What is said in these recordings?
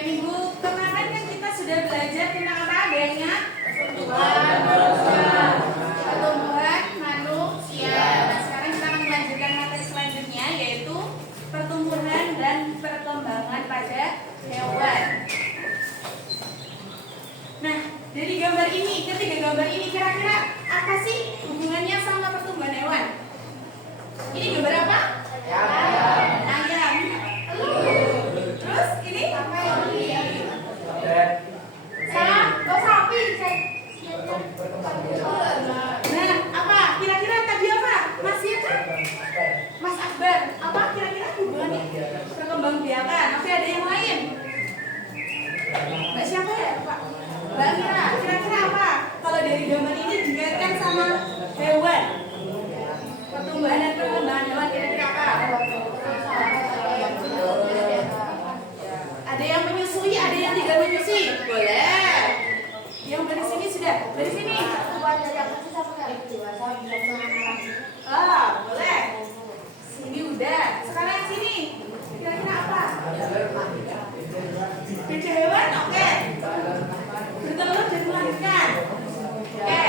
Minggu kemarin kan kita sudah belajar tentang apa? Adanya pertumbuhan manusia. Nah, sekarang kita akan melanjutkan materi selanjutnya, yaitu pertumbuhan dan perkembangan pada hewan. Nah, dari gambar ini, ketiga gambar ini kira-kira apa sih hubungannya sama pertumbuhan hewan? Ini gambar apa? Ayam. Terus ini? Sapi. Nah, apa? Kira-kira tadi apa? Mas Yaka? Mas Akbar, apa kira-kira hubungannya? Perkembangbiakan. Oke, ada yang lain? Mbak siapa ya, Pak? Mbak Mira, kira-kira apa? Kalau dari gambar ini dikaitkan sama hewan, pertumbuhan dan perkembangan hewan, kira-kira apa? Ada yang menyusui, ada yang tidak menyusui. Boleh. Yang dari sini sudah, dari sini. Boleh. Sini udah. Sekarang yang sini. Kira-kira apa? Baca hewan, oke. Bertelur dan melahirkan. Oke.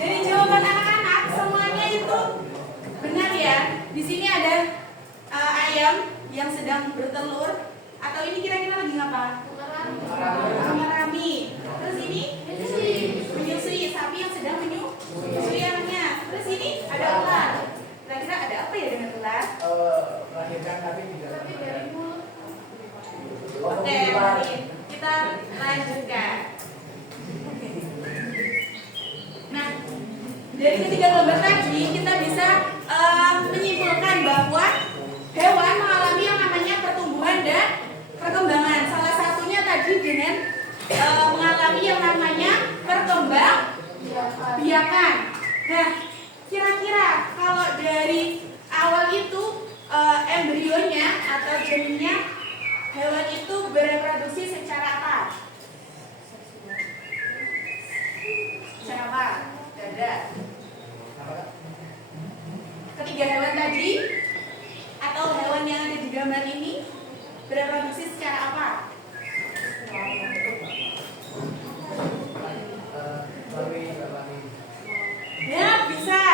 Dari jawaban anak-anak semuanya itu benar ya. Di sini ada ayam yang sedang bertelur. Atau ini kira-kira lagi ngapa? Mengerami. Terus ini menyusui. Sapi yang sedang menyusui anaknya. Terus ini ada ular. Kira-kira ada apa ya dengan ular? Melahirkan tapi tidak. Oke, mari kita lanjutkan. Nah, dari ketiga gambar tadi kita bisa menyimpulkan bahwa hewan mengalami yang namanya pertumbuhan dan perkembangan. Salah satunya tadi dengan mengalami yang namanya perkembangbiakan. Nah, kira-kira kalau dari awal itu embrionya atau janinnya hewan itu bereproduksi secara apa? Secara apa? Dada. Ketiga hewan tadi atau hewan yang ada di gambar ini bereproduksi secara apa? Ya, bisa.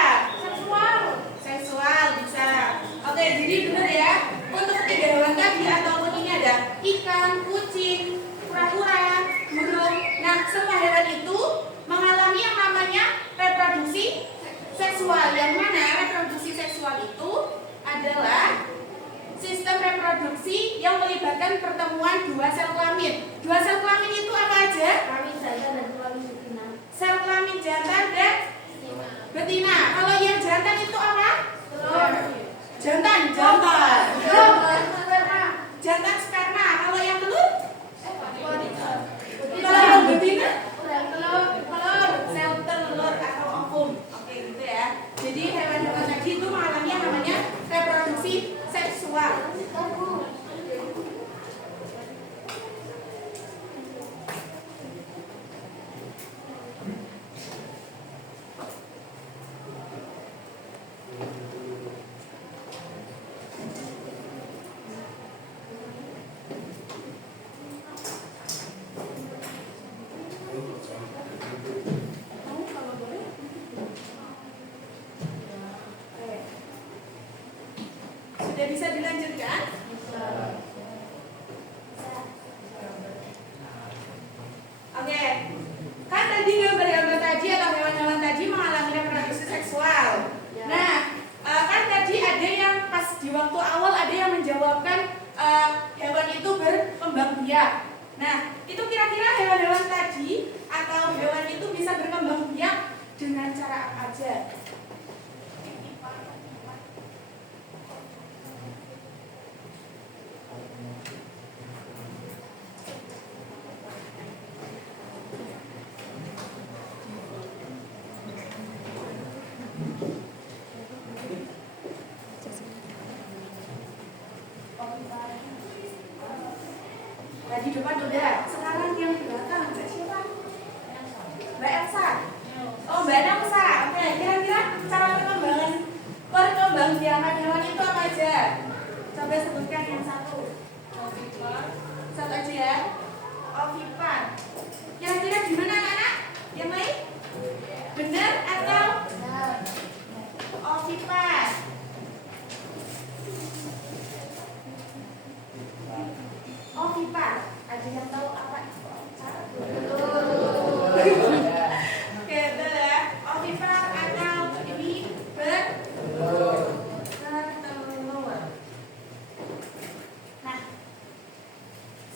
Seksual bisa. Oke, jadi benar ya. Untuk ketiga hewan tadi ataupun ini ada ikan, kucing, kura-kura, burung. Nah, semua hewan itu mengalami yang namanya reproduksi seksual. Yang mana reproduksi seksual itu adalah sistem reproduksi yang melibatkan pertemuan dua sel kelamin. Dua sel kelamin itu apa aja? Kelamin jantan dan kelamin betina. Sel kelamin jantan dan betina. Kalau yang jantan itu apa? Telur. Jantan. Jantan sperma. Kalau yang telur? Kalau yang betina? Telur. Sel telur atau ovum. Oke, gitu ya. Jadi hewan-hewan tadi itu mengalami yang namanya reproduksi seksual. Sudah bisa dilanjutkan? Oke. Kan tadi gambar-gambar tadi atau hewan-hewan tadi mengalami reproduksi seksual. Nah, kan tadi ada yang pas di waktu awal ada yang menjawabkan hewan itu berkembang biak. Nah, itu kira-kira hewan-hewan tadi atau hewan itu bisa berkembang biak dengan cara apa aja? Tadi depan udah, sekarang yang di belakang Mbak siapa? Mbak Elsa. Oh, Mbak Elsa. Oke, kira-kira cara perkembangan Coba sebutkan yang satu. Satu aja ya. Ovipar. Kira-kira gimana anak-anak? Yang lain? Benar atau? Ovipar. Ovipar. Ada yang tahu apa? Oke, betul ya. Ovipar atau ini bertelur. Nah,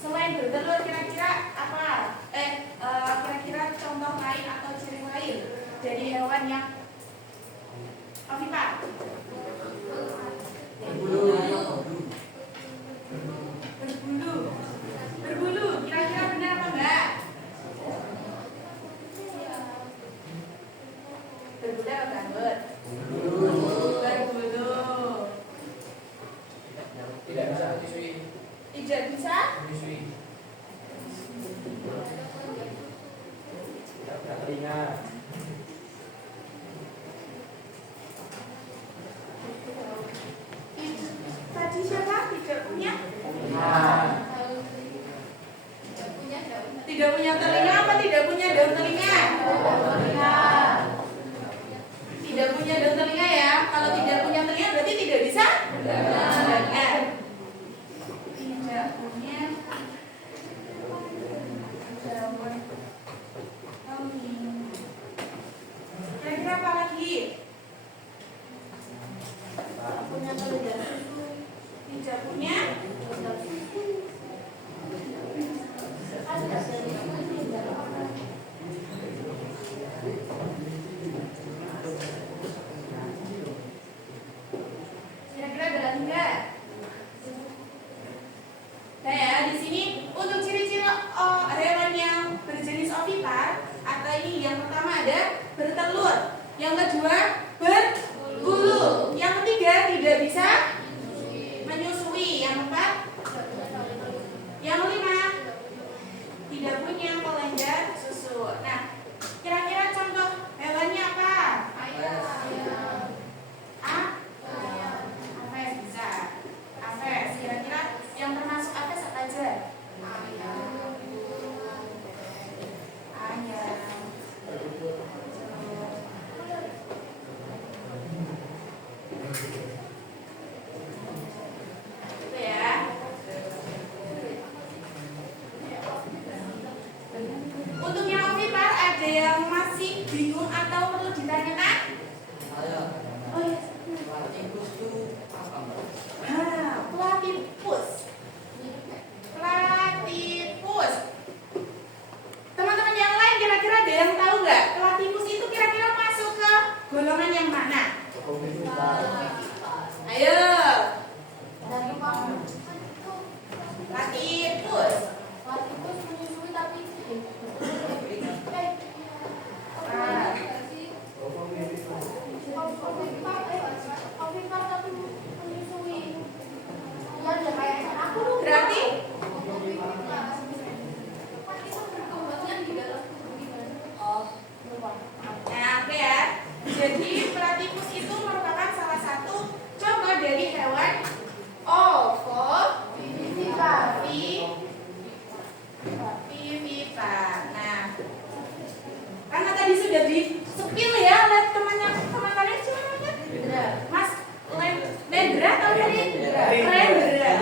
selain bertelur kira-kira apa? Kira-kira contoh lain atau ciri lain dari hewan yang ovipar? Berbulu. Kira-kira benar apa enggak? Berbulu apa gambut? Berbulu. Tidak bisa menyusui. Tidak bisa? Menyusui. Tidak punya telinga. Tadi siapa? Tidak punya? Tidak punya telinga apa tidak punya daun telinga? Tidak punya daun telinga ya. Kalau tidak punya telinga berarti tidak bisa mendengar. Tidak punya daun telinga. Kira-kira apa lagi? Tidak punya. Kira-kira ada lagi enggak? Nah ya, di sini untuk ciri-ciri hewan yang berjenis ovipar atau ini yang pertama ada bertelur, yang kedua berbulu, yang ketiga tidak bisa menyusui, yang keempat, yang kelima tidak punya kelenjar susu. Nah, kira-kira contoh hewannya apa? Aves bisa. Aves, kira-kira yang termasuk aves apa aja? Ayam. Itu ya. Untuk yang ovipar ada yang masih bingung atau perlu ditanyakan? Oh iya. Platypus itu apa, Mbak? Platypus. Platypus. Teman-teman yang lain kira-kira ada yang tahu nggak? Platypus itu kira-kira masuk ke golongan yang mana? Ayo. Platypus. Berarti nah, oke ya. Jadi platypus itu merupakan salah satu contoh dari hewan ovipar. Nah, karena tadi sudah di sepil ya oleh teman kalian siapa namanya? Mas Lendra atau Rendra? Rendra.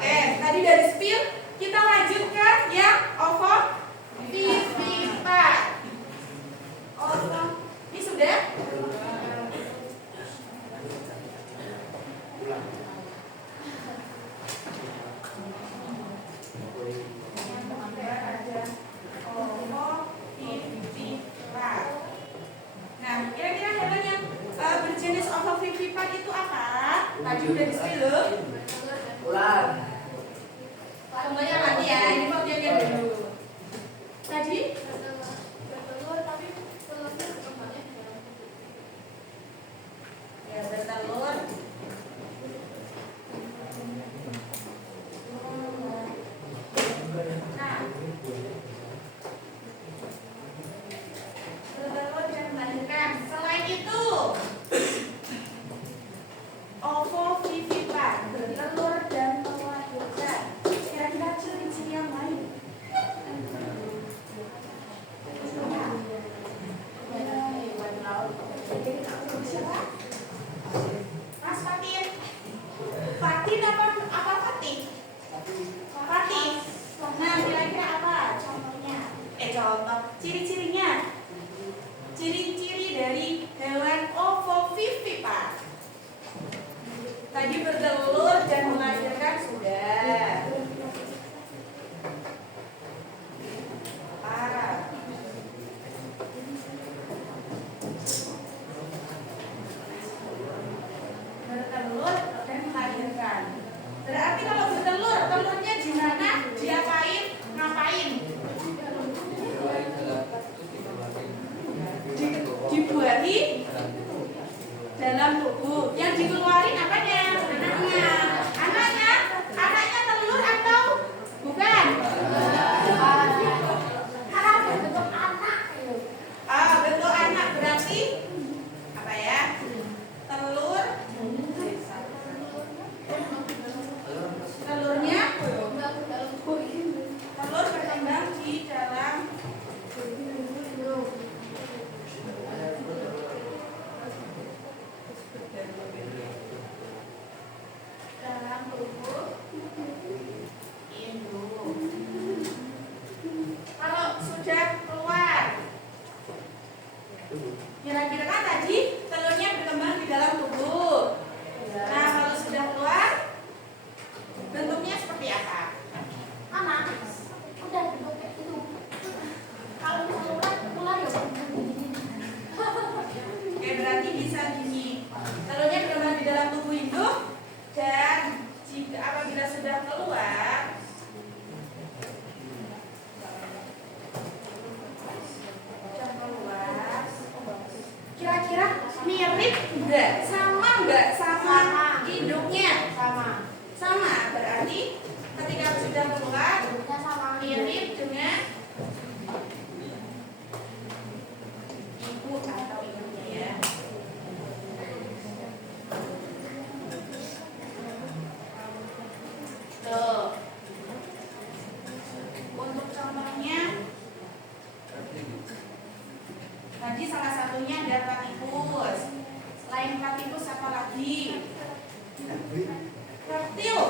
Oke, tadi dari spill kita lanjut ke yang ovipar. Ini sudah? Nah, kira-kira hewan yang berjenis ovipar itu apa? Tadi udah di spill loh. Ular. Semuanya lagi ya, ini mau lihat dulu. Tadi? Ya, bertelur. Nah, bertelur dan melahirkan. Selain itu, ovo dalam tubuh. Yang dikeluarin apanya? Anaknya. Anaknya telur atau bukan? Bentuk anak berarti apa ya? Telur. Telurnya telur berkembang di dalam tubuh induk. Kalau sudah keluar, kira-kira kan tadi telurnya berkembang di dalam tubuh. Nah, kalau sudah keluar, bentuknya seperti apa? Udah bentuknya itu. Kalau ular ya Oke, berarti bisa gini. Telurnya berkembang di dalam tubuh induk dan jika apabila sudah keluar, kira-kira mirip enggak? Sama enggak sama induknya? Sama. Berarti ketika sudah keluar bentuknya sama. mirip dengan ibu atau ibunya ya. Tuh. Untuk contohnya tadi salah satunya ada platypus. Selain platypus apa lagi? Reptil.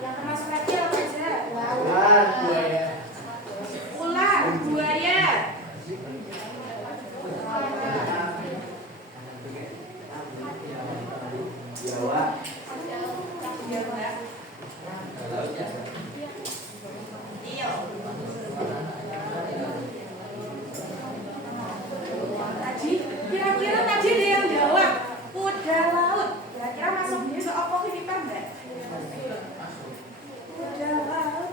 Yang termasuk reptil apa aja? Ular, buaya. Ular, buaya. Jawa. Biawak. Lautnya. Eel. Kira-kira tadi ada yang jawab kuda laut. Kira-kira masuk ke ovoviviper enggak? Kuda laut.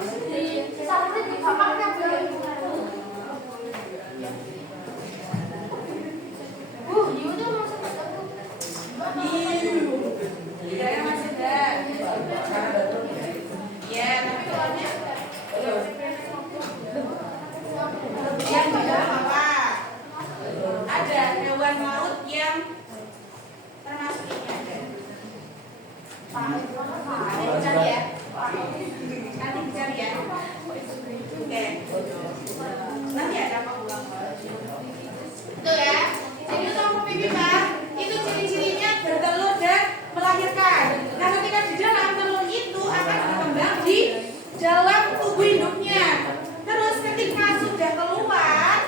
Di saluran di bapaknya hiu tuh masuk ke Hiu. Kira-kira masih ada. Ya, tapi keluarnya yang di dalam apa? Ada hewan laut yang termasuk ini ada. Nanti dicari ya. Nanti dicari ya. Oke. Nanti ada apa ulang? Itu ya. Jadi untuk ovoviviper itu ciri-cirinya bertelur dan melahirkan. Nah, ketika di dalam telur itu akan berkembang di dalam tubuh induknya. Terus ketika sudah keluar,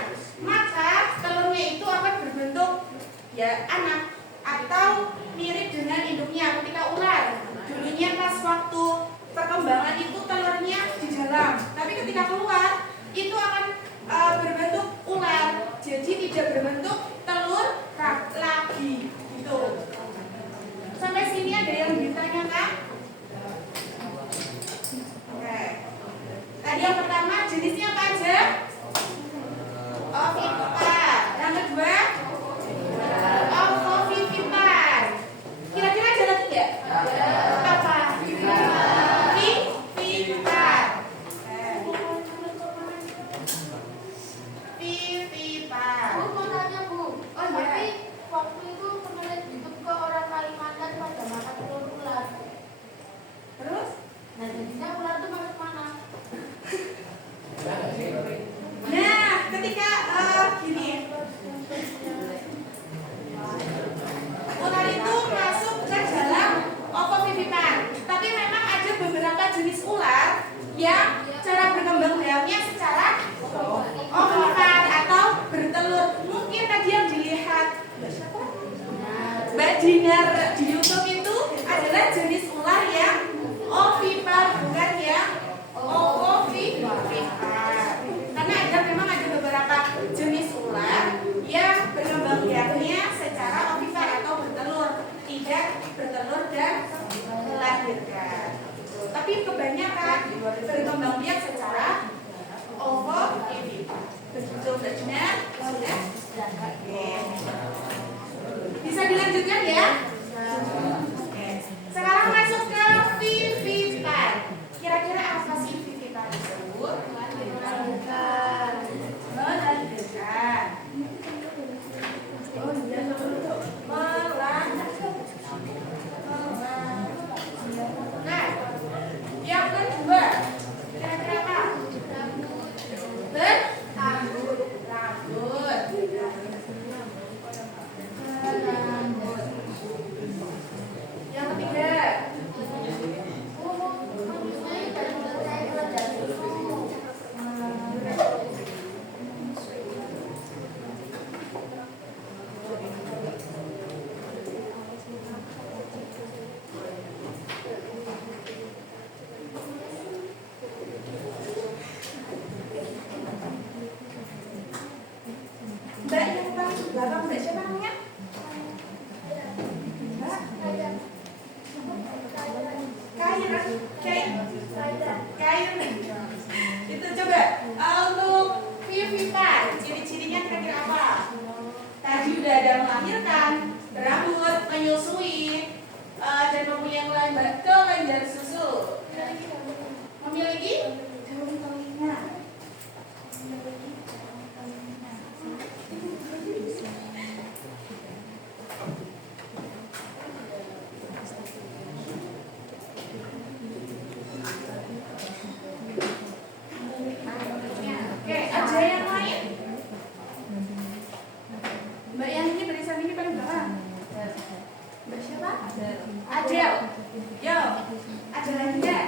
maka telurnya itu akan berbentuk ya anak atau mirip dengan induknya ketika ular. Dulunya pas waktu perkembangan itu telurnya di dalam, tapi ketika keluar itu akan berbentuk ular. Jadi tidak berbentuk telur lagi gitu. Sampai sini ada yang ditanyakan? Oke. Tadi yang pertama jenisnya apa aja? Oviviper. Yang kedua? Ovoviviper. Kira-kira ada lagi nggak? Apa? Viviper. Viviper. Bu, mau tanya Bu. Oh, iya. Tapi waktu itu penulis YouTube ke orang Kalimantan pada makan telur ular. Terus? Nah jadinya ular itu masuk mana? Nah, ketika gini, ular itu masuk ke dalam ovoviviper. Tapi memang ada beberapa jenis ular yang cara berkembang biaknya secara oviviper atau bertelur. Mungkin tadi yang dilihat Mbak Dinar di YouTube itu adalah jenis ular yang oviviper, bukan yang ovoviviper. Karena memang ada beberapa jenis ular yang berkembang biaknya secara oviviper atau bertelur, tidak bertelur dan melahirkan. Tapi kebanyakan berkembang biak secara ovovivipa. Begitu bacanya sudah. Oke. Bisa dilanjutkan ya? Oke. Sekarang masuk ke vivipan. Kira-kira apa sih vivipan tersebut? Melahirkan. Oh iya, Nah, yang kedua, kira-kira apa? Rambut. Yang ketiga, Mbak yang paling belakang, Mbak siapa namanya? Mbak? Kain. Itu coba untuk vivipan, ciri-cirinya kira-kira apa? Tadi udah ada melahirkan, berambut, menyusui, dan mempunyai kelenjar susu. Memiliki daun telinga. Oke, ada yang lain? Mbak yang ini barisan ini paling belakang. Mbak siapa? Adel. Yo, ada lagi nggak?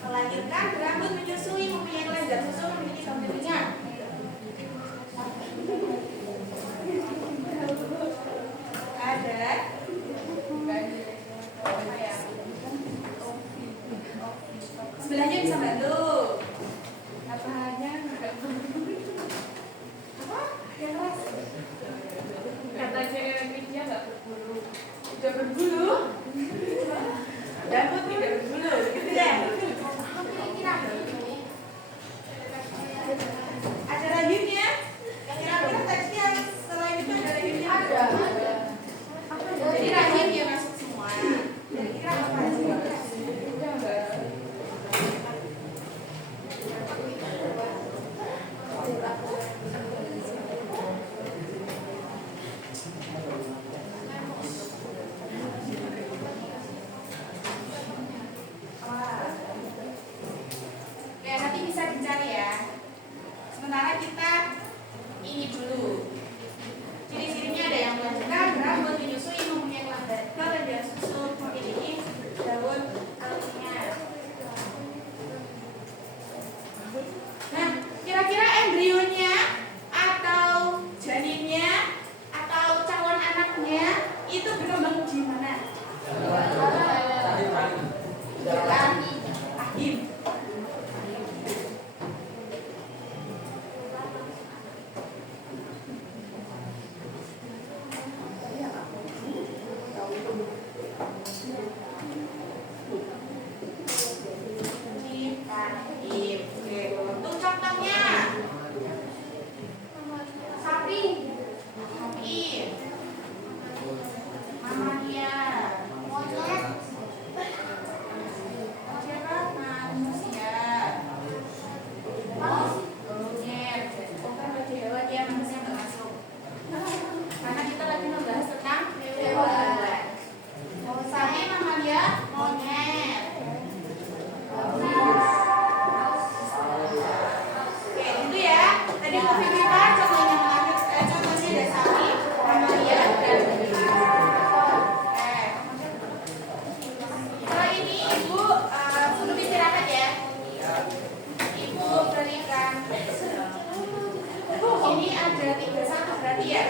Melahirkan, berambut, menyusui, mempunyai kelenjar susu, memiliki daun telinga. Ada. Sebelahnya bisa bantu. Apanya? Apa? Yang keras. Katanya dia nggak berbulu. Tidak berbulu. Rambut tidak berbulu. Gitu deh. Ada rayunya? Kira-kira tadi yang selain itu ada rayunya? Ada. Jadi rahim dia masuk semua. Kira-kira apa sih? Ya, nanti bisa dicari ya. Sementara kita ini dulu. Ciri-cirinya ada yang melahirkan, berambut, menyusui, mempunyai kelenjar susu, memiliki daun telinga. Nah, kira-kira embrionya atau janinnya atau calon anaknya itu berkembang di mana? Dalam rahim. Untuk contohnya sapi, mamanya, monyet, siapa? Manusia, monyet. Bukan bagi hewan ya, manusia nggak masuk. Karena kita lagi membahas tentang hewan. Sapi, mamalia, monyet. Oke, itu ya. Tadi untuk vivipan contohnya contohnya ada sapi, mamalia, dan monyet. Oke. Setelah ini ibu sebelum istirahat ya. Ibu berikan. Ini ada 31 berarti ya.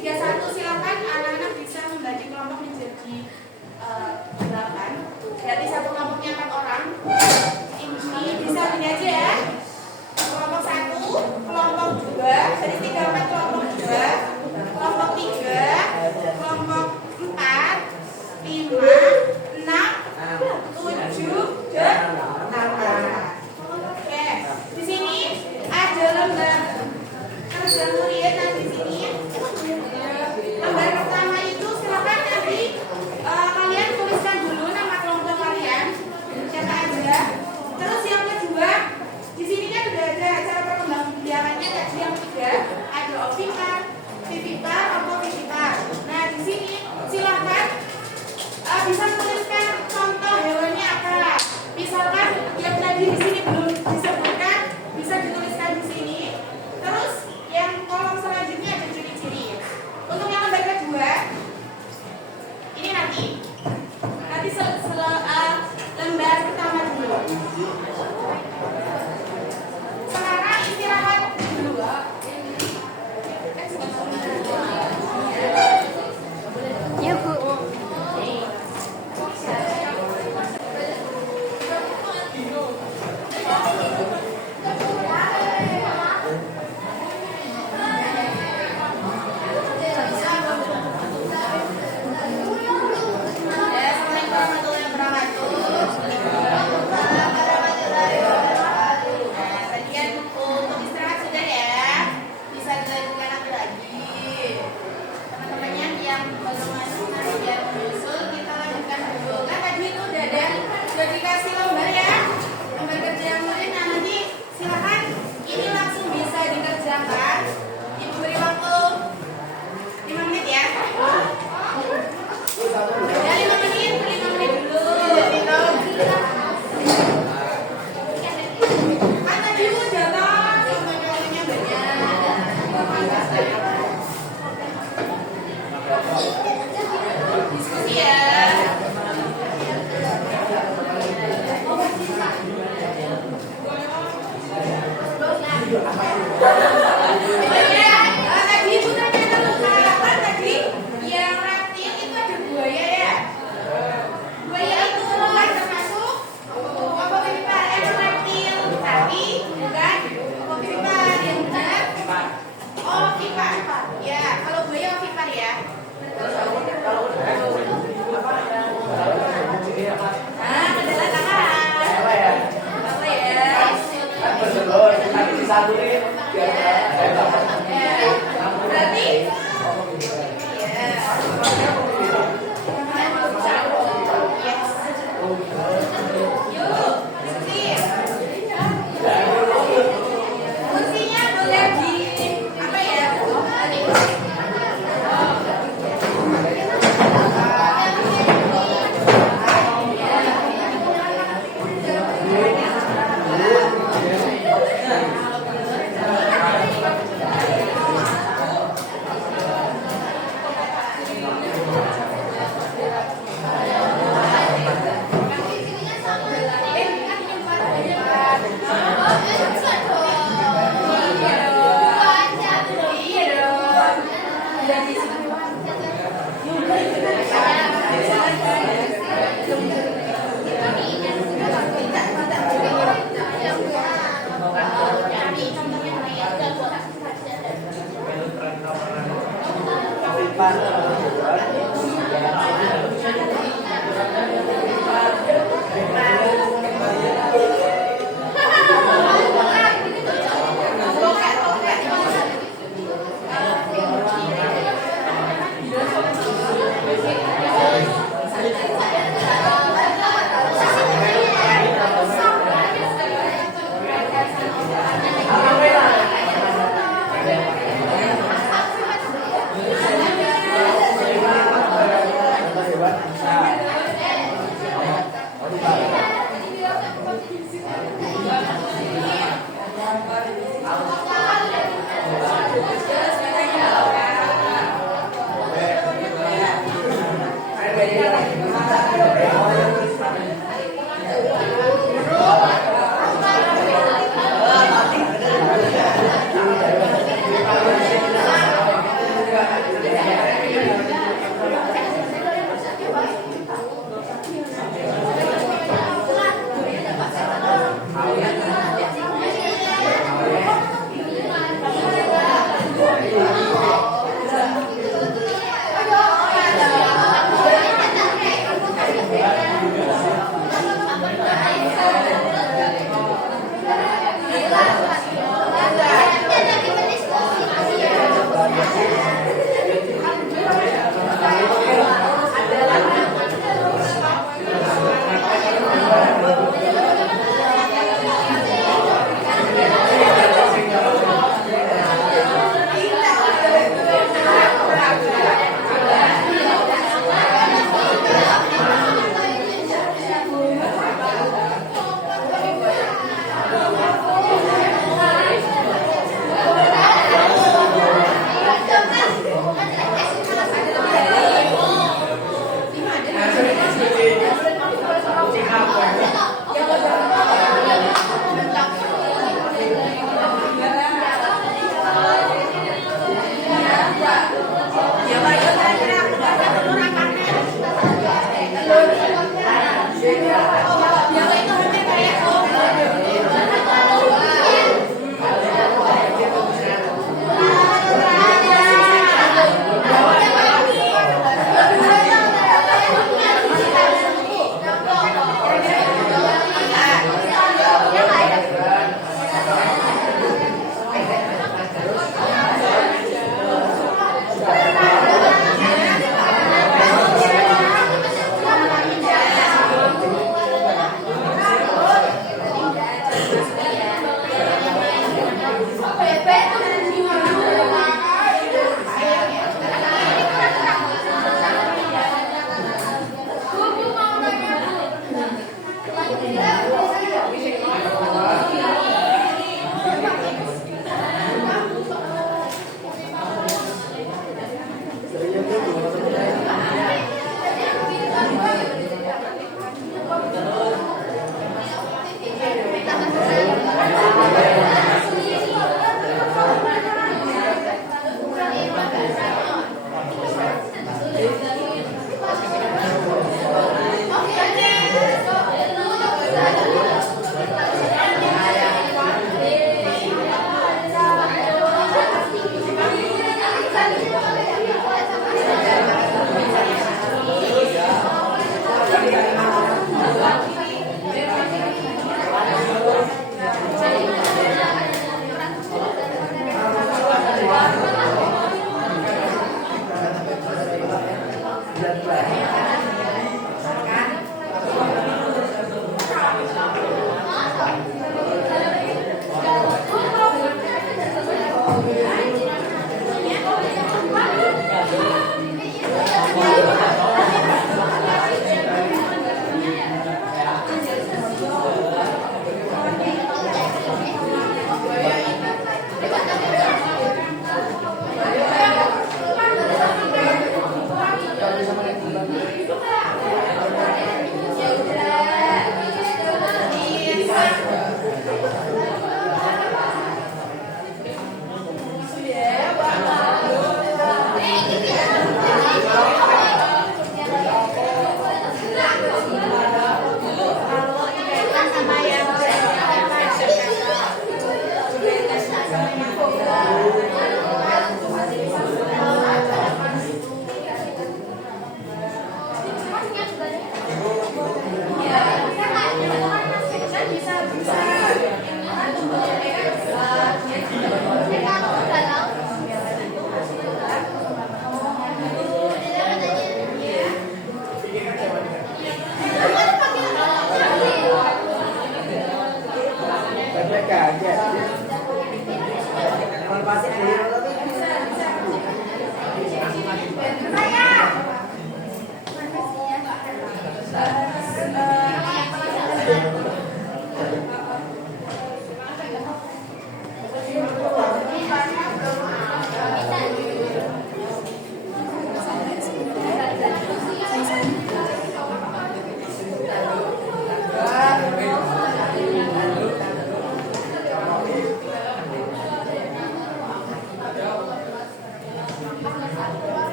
31 silakan anak-anak bisa membagi kelompok menjadi 8. Berarti satu kelompoknya 4 orang. Ini bisa ini aja ya. Kelompok 1, kelompok 2, jadi 3, 4, kelompok 2, kelompok 3, kelompok 4, 5, 6, 7, Berarti kuncinya boleh di apa ya? Iya dong. Jadi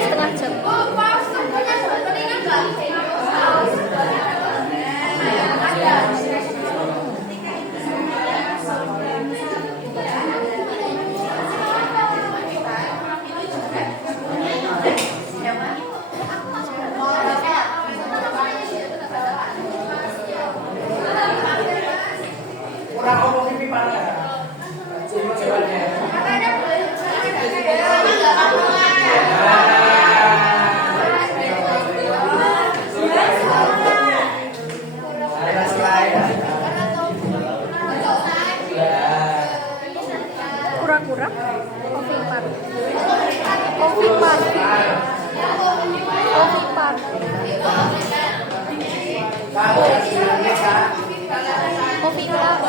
Setengah jam. Kurang ngomong pipi mana? Cuma jawabannya. Ada selain. Kura-kura. Ovipar. Ovipar. Ovipar. Kamu hasilnya kan? Ovipar.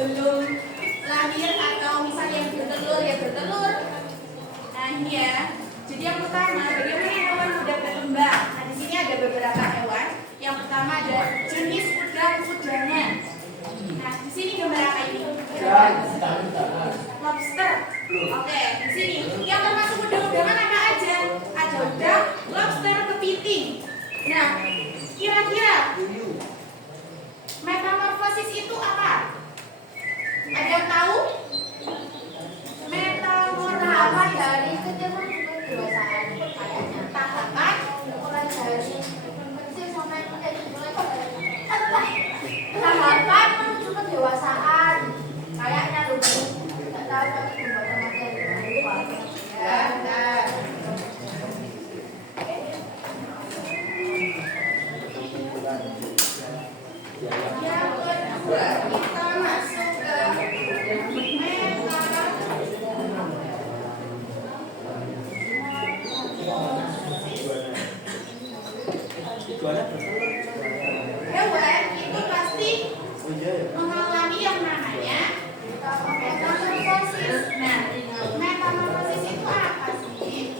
belum lahir atau misalnya yang bertelur. Nah ini ya. Jadi yang pertama, bagaimana hewan mudah berkembang? Nah di sini ada beberapa hewan. Yang pertama ada jenis udang-udangan. Nah di sini gambar apa ini? Lobster. Oke, di sini yang termasuk udang-udangan apa aja? Ada udang, lobster, kepiting. Nah, kira-kira metamorfosis itu apa? Ada yang tahu? Tahapan dari kecil sampai kedewasaan kayaknya. Tahapan Mulai dari kecil sampai mulai Hewan itu pasti mengalami yang namanya metamorfosis. Nah, metamorfosis itu apa sih?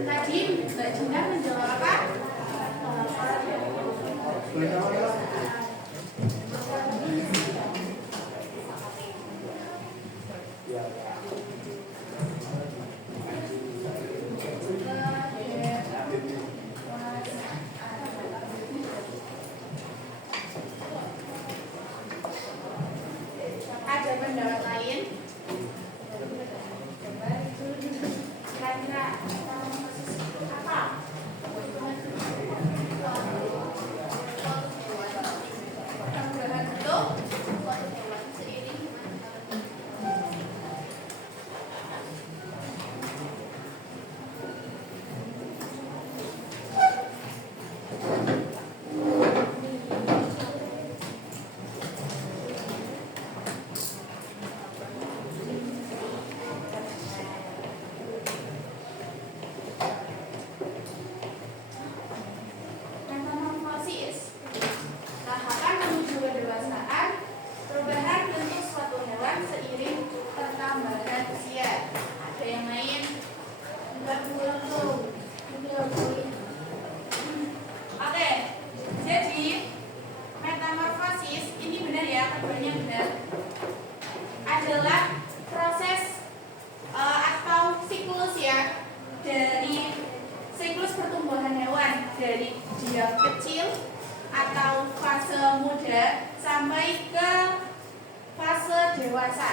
Tadi Mbak Gina menjawab apa? Ada pendapat lain? Kira-kira apa? Tambahan untuk metamorfosis, tahapan menuju kedewasaan, perubahan bentuk suatu hewan seiring pertambahan usia. Ada yang lain? Oke, jadi metamorfosis ini benar ya, keduanya benar. Adalah proses atau siklus ya dari siklus pertumbuhan hewan dari dia kecil atau fase muda sampai ke fase dewasa.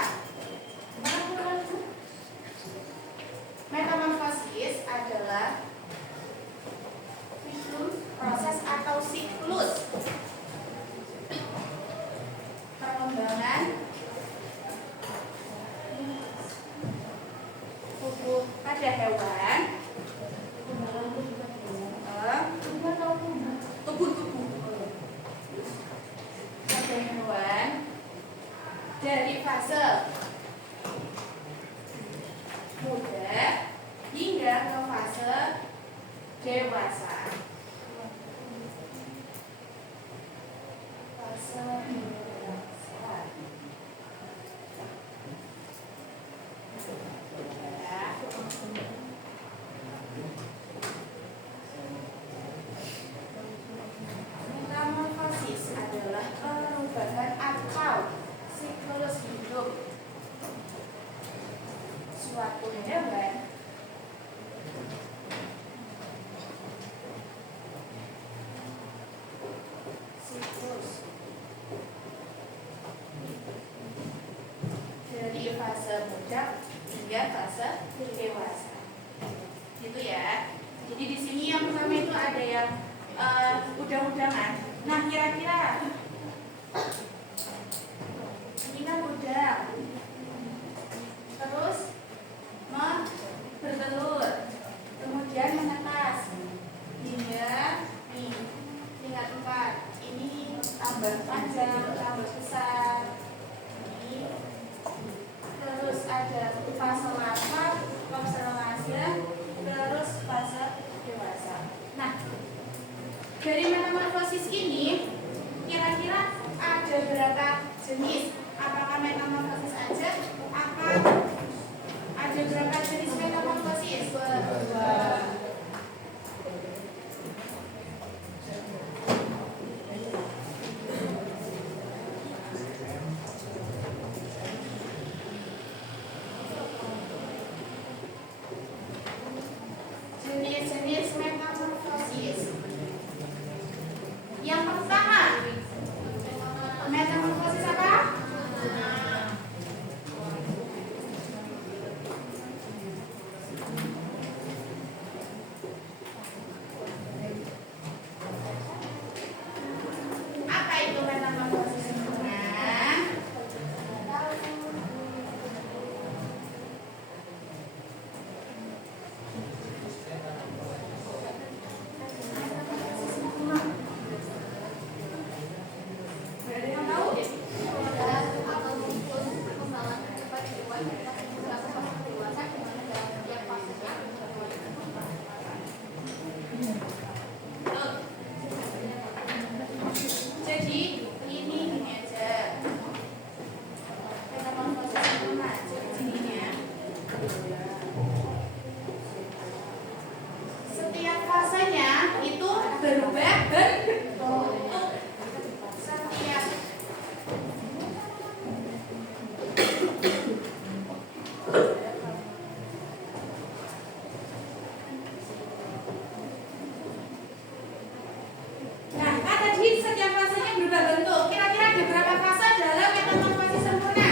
Metamorfosis adalah proses atau siklus perkembangan tubuh pada hewan, tubuh pada hewan dari fase muda hingga ke fase dewasa. Fase dewasa. Metamorfosis adalah perubahan atau siklus hidup suatu hewan siklus dari fase muda hingga fase dewasa. Gitu ya. Jadi di sini yang pertama itu ada yang udang-udangan. Nah, kira-kira ini kan udang. Terus bertelur, kemudian menetas hingga tingkat 4. Ini tambah panjang, tambah besar. Ini terus ada fase larva, observasi, terus fase dewasa. Nah, dari metamorfosis ini kira-kira berubah bentuk. Setiap Nah, kan tadi setiap fasenya berubah bentuk. Kira-kira ada berapa fase dalam metamorfosis sempurna?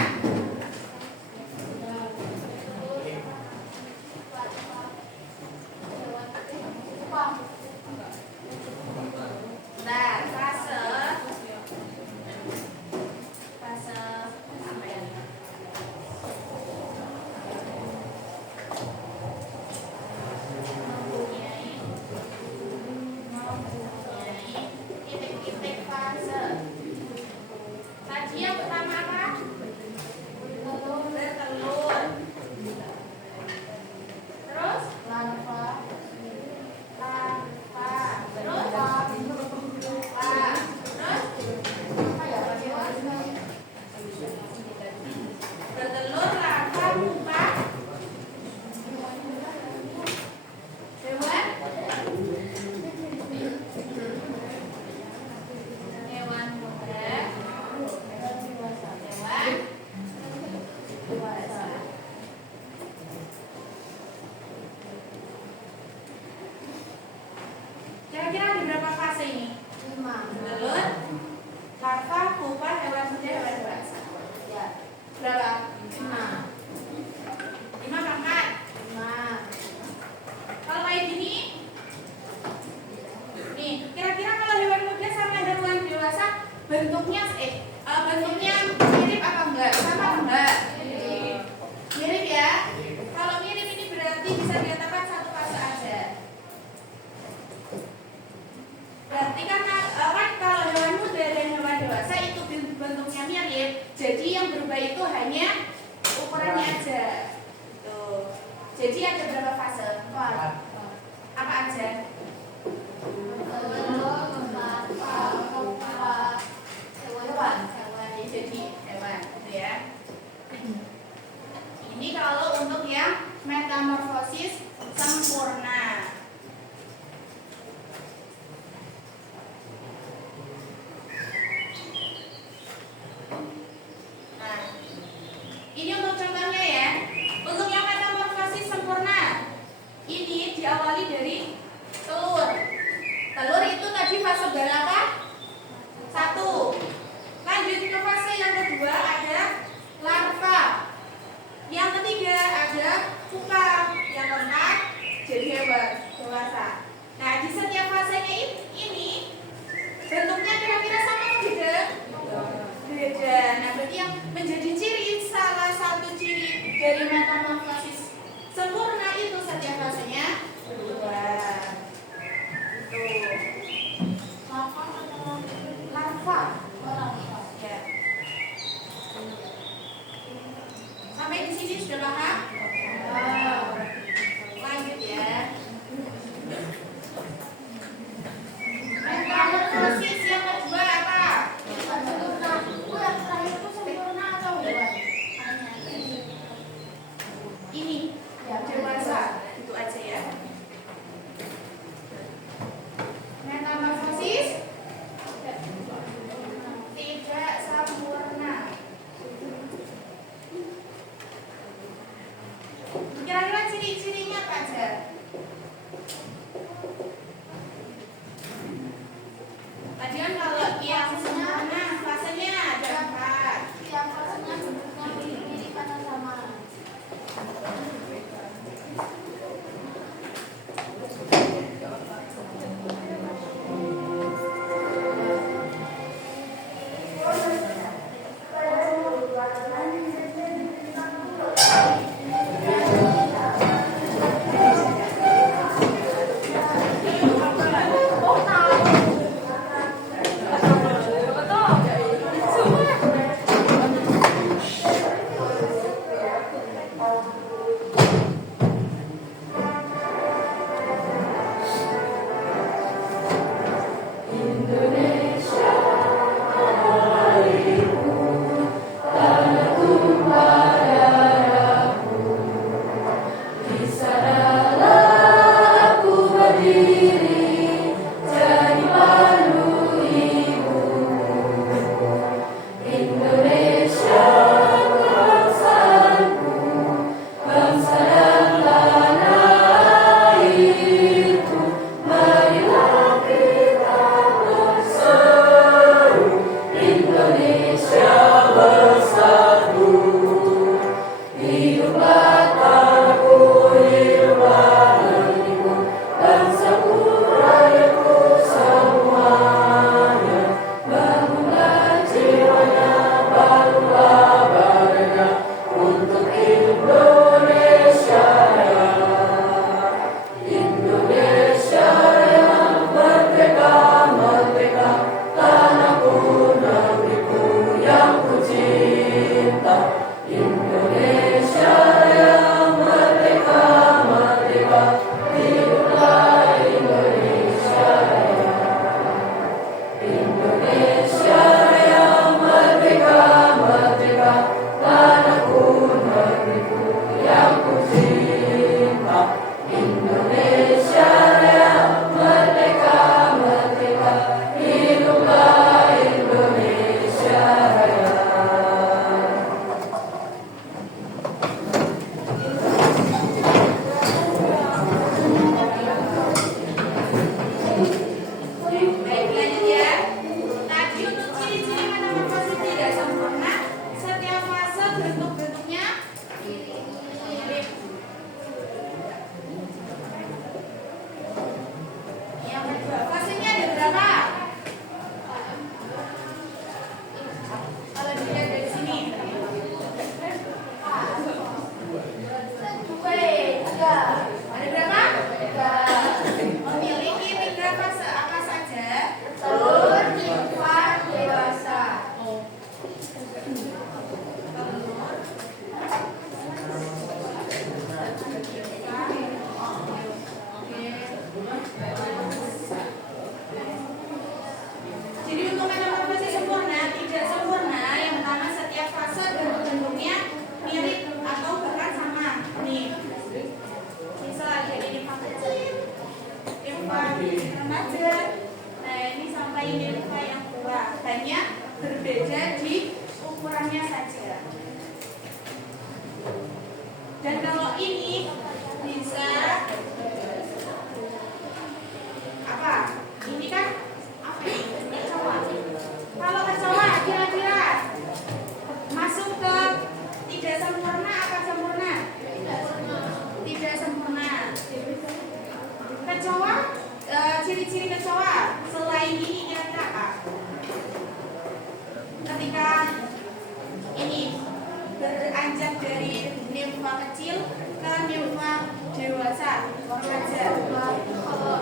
Nah, fase apa ya? Mempunyai titik-titik fase. Tadi yang pertama apa? Bertelur. Terus larva. Terus bertelur, larva, pupa. Hewan muda. Hewan dewasa. Kira-kira ada berapa fase ini? 5. Bertelur, larva, pupa, hewan muda, hewan dewasa. Ya. Berapa? 5. 5 kan? 5. Kalau kayak gini, nih, kira-kira kalau hewan muda sama hewan dewasa bentuknya mirip apa enggak? Sama apa enggak? Mirip ya? Kalau mirip ini berarti bisa dikatakan satu fase aja. Berarti karena kan kalau hewan muda dan hewan dewasa itu bentuknya mirip, jadi yang berubah itu hanya ukurannya aja. Tuh. Jadi ada berapa fase? 4. Apa aja? Hewan. Jadi hewan, gitu ya. Ini kalau untuk yang metamorfosis sempurna. Nah, ini untuk contohnya ya. Untuk yang metamorfosis sempurna, ini diawali dari telur. Telur itu tadi fase berapa? 1. Lanjut ke fase yang kedua ada larva. Yang ketiga ada pupa. Yang keempat jadi hewan. remaja. Nah, ini sampai nilva yang tua. Hanya berbeda di ukurannya saja. Dan kalau ini bisa apa? Ini kan apa ini? Kecoa. Kalau kecoa kira-kira masuk ke tidak sempurna apa sempurna? Tidak sempurna. Kecoa, ciri-ciri kecoa selain ini kira-kira apa? Ketika ini beranjak dari nimfa kecil ke nimfa dewasa, remaja.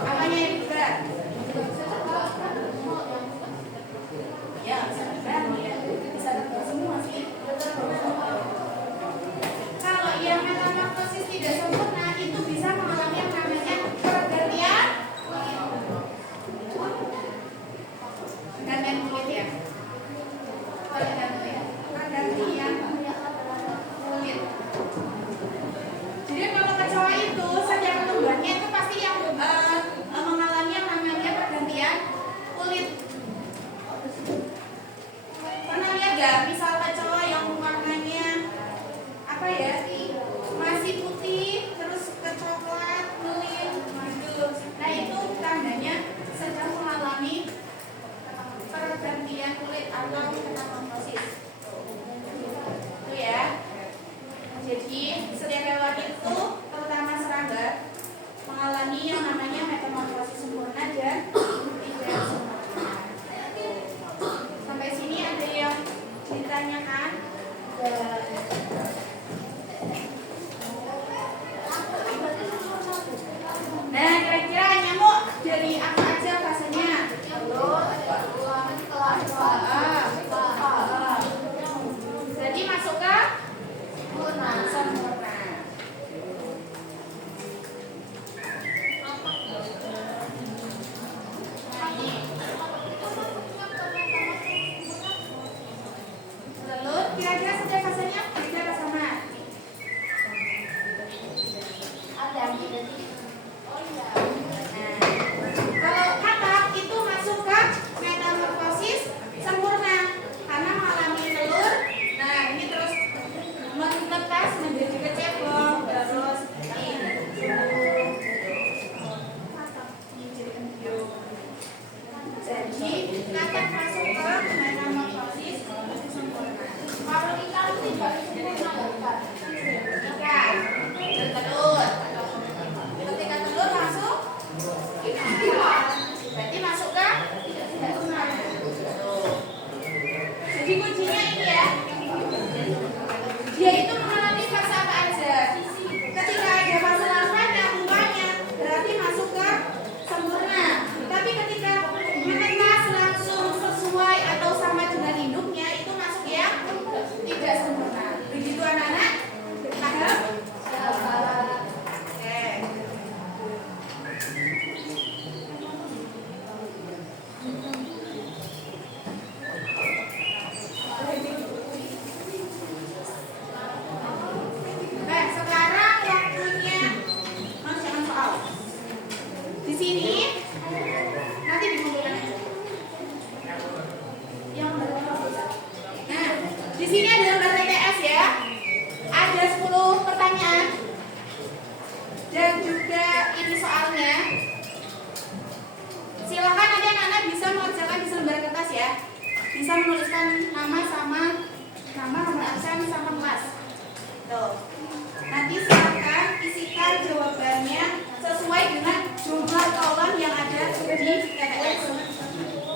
Apanya yang berat? Ya, bisa terbang ya. Bisa terbang semua sih. Kalau yang metamorfosis tidak sempurna itu bisa mengalami yang namanya pergantian kulit ya. Pergantian kulit. Jadi kalau kecoa itu sejak tumbuhannya itu pasti yang mengalami yang namanya pergantian kulit. Pernah lihat gak misal kecoa yang warnanya apa ya, masih putih terus ke coklat kulit gitu. Nah itu tandanya sedang mengalami pergantian kulit atau metamorfosis. Itu ya. Jadi setiap hewan itu terutama serangga mengalami yang namanya metamorfosis sempurna dan tidak sempurna. Sampai sini ada yang ditanyakan? Nah, kira-kira nyamuk dari apa aja bahasanya? Jadi masuk ke sempurna. Nah, ini. Lalu kira-kira setiap bahasanya beda apa sama? Kalau katak itu masuk ke metamorfosis sempurna karena mengalami telur. Nah, ini terus menetas menjadi kecebong, terus ini jadi embrio. Jadi katak masuk ke metamorfosis sempurna. Kalau ikan tidak sempurna, ikan dan telur. Ketika telur masuk, berarti masuk ke sempurna. Jadi kuncinya ini ya. Dia itu mengalami fase apa aja. Ketika ada fase larvanya, pupanya, berarti masuk ke sempurna. Tapi ketika menetas langsung sesuai atau sama dengan induknya, itu masuk yang tidak sempurna. Begitu anak-anak? Paham? Oke. Nah, sekarang waktunya mengerjakan soal. Di sini nanti dikumpulkan aja. Yang nah, di sini ada lembar TTS ya. Ada 10 pertanyaan dan juga ini soalnya. Silakan nanti anak-anak bisa mengerjakan di selembar kertas ya. Bisa menuliskan nama sama nomor absen sama kelas. Tuh. Nanti silakan isikan jawabannya sesuai dengan jumlah kolom yang ada di TTS.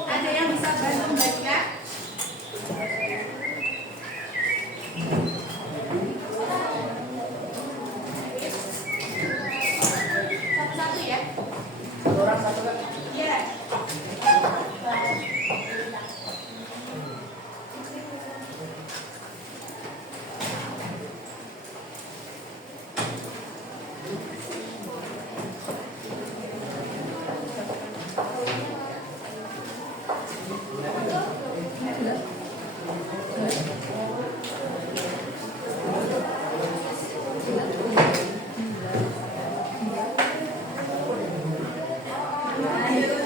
Ada yang bisa bantu membaca? Satu-satu ya. Orang satu kan? Iya.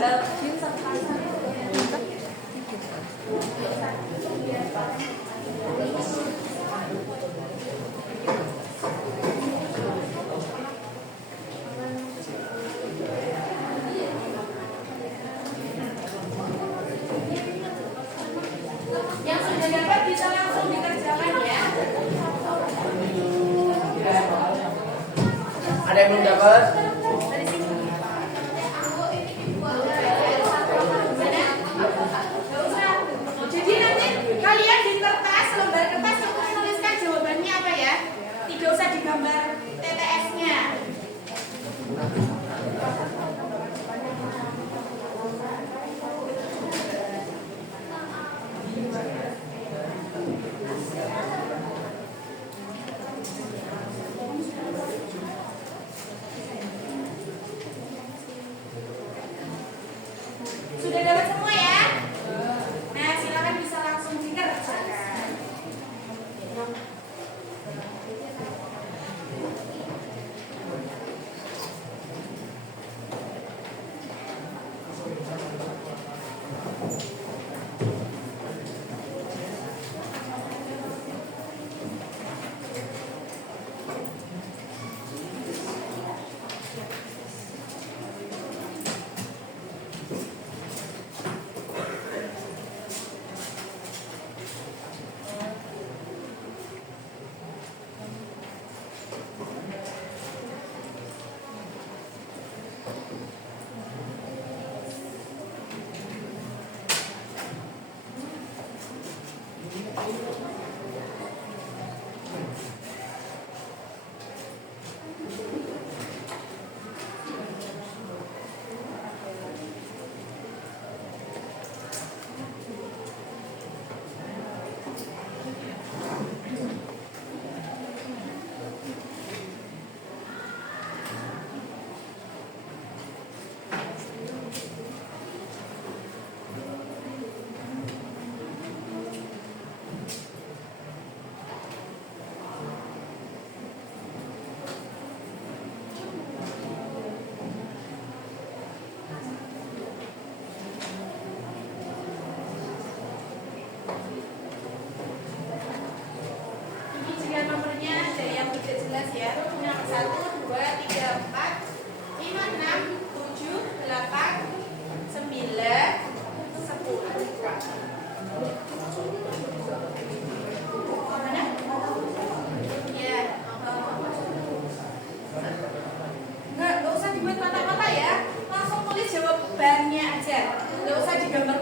tanggal. Yang sudah dapat bisa langsung dikerjakan ya. Ada yang belum dapat? Dari sini. Gak usah. Jadi nanti kalian di kertas, lembar kertas itu menuliskan jawabannya apa ya. Tidak usah digambar TTS-nya. Sudah dapat semua ya? Nah, silakan bisa langsung dikerjakan. Ini jika nomornya ada yang tidak jelas ya. Yang 1, 2, 3, 4, 5, 6, 7, 8, 9, 10. Mana? Ya. Nggak usah dibuat mata-mata ya. Langsung tulis jawabannya aja. Nggak usah digambar